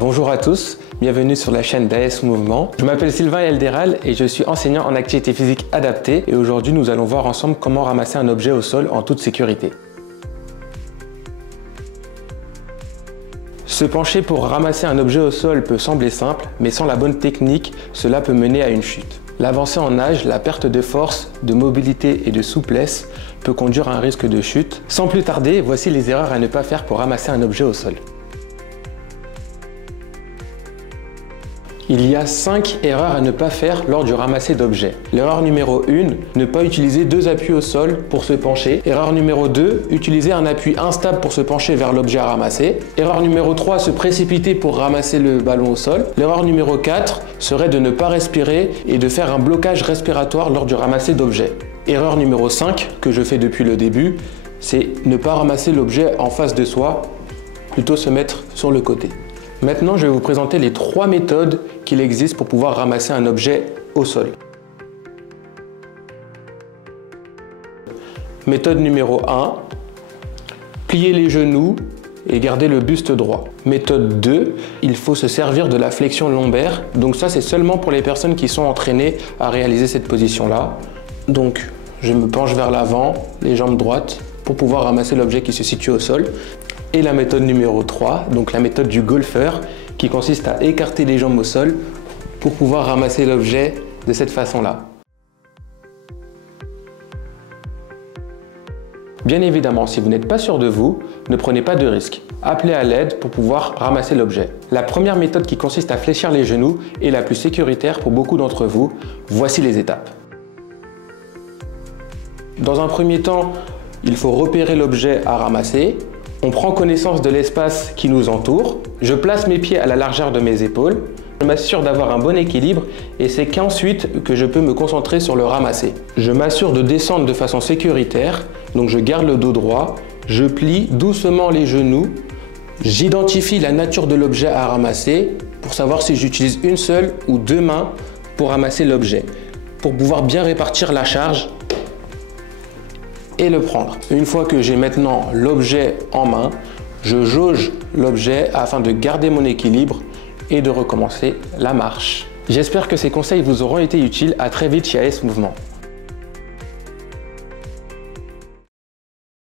Bonjour à tous, bienvenue sur la chaîne d'AS Mouvement. Je m'appelle Sylvain Elderal et je suis enseignant en activité physique adaptée et aujourd'hui nous allons voir ensemble comment ramasser un objet au sol en toute sécurité. Se pencher pour ramasser un objet au sol peut sembler simple, mais sans la bonne technique, cela peut mener à une chute. L'avancée en âge, la perte de force, de mobilité et de souplesse peut conduire à un risque de chute. Sans plus tarder, voici les erreurs à ne pas faire pour ramasser un objet au sol. Il y a 5 erreurs à ne pas faire lors du ramasser d'objets. L'erreur numéro 1, ne pas utiliser 2 appuis au sol pour se pencher. Erreur numéro 2, utiliser un appui instable pour se pencher vers l'objet à ramasser. Erreur numéro 3, se précipiter pour ramasser le ballon au sol. L'erreur numéro 4 serait de ne pas respirer et de faire un blocage respiratoire lors du ramasser d'objets. Erreur numéro 5, que je fais depuis le début, c'est ne pas ramasser l'objet en face de soi, plutôt se mettre sur le côté. Maintenant, je vais vous présenter les 3 méthodes qu'il existe pour pouvoir ramasser un objet au sol. Méthode numéro 1, plier les genoux et garder le buste droit. Méthode 2, il faut se servir de la flexion lombaire. Donc ça, c'est seulement pour les personnes qui sont entraînées à réaliser cette position-là. Donc, je me penche vers l'avant, les jambes droites, pour pouvoir ramasser l'objet qui se situe au sol. Et la méthode numéro 3, donc la méthode du golfeur, qui consiste à écarter les jambes au sol pour pouvoir ramasser l'objet de cette façon-là. Bien évidemment, si vous n'êtes pas sûr de vous, ne prenez pas de risque. Appelez à l'aide pour pouvoir ramasser l'objet. La première méthode qui consiste à fléchir les genoux est la plus sécuritaire pour beaucoup d'entre vous. Voici les étapes. Dans un premier temps, il faut repérer l'objet à ramasser. On prend connaissance de l'espace qui nous entoure. Je place mes pieds à la largeur de mes épaules. Je m'assure d'avoir un bon équilibre et c'est qu'ensuite que je peux me concentrer sur le ramasser. Je m'assure de descendre de façon sécuritaire, donc je garde le dos droit, je plie doucement les genoux, j'identifie la nature de l'objet à ramasser pour savoir si j'utilise une seule ou 2 mains pour ramasser l'objet, pour pouvoir bien répartir la charge et le prendre. Une fois que j'ai maintenant l'objet en main, je jauge l'objet afin de garder mon équilibre et de recommencer la marche. J'espère que ces conseils vous auront été utiles. À très vite chez AS Mouvement.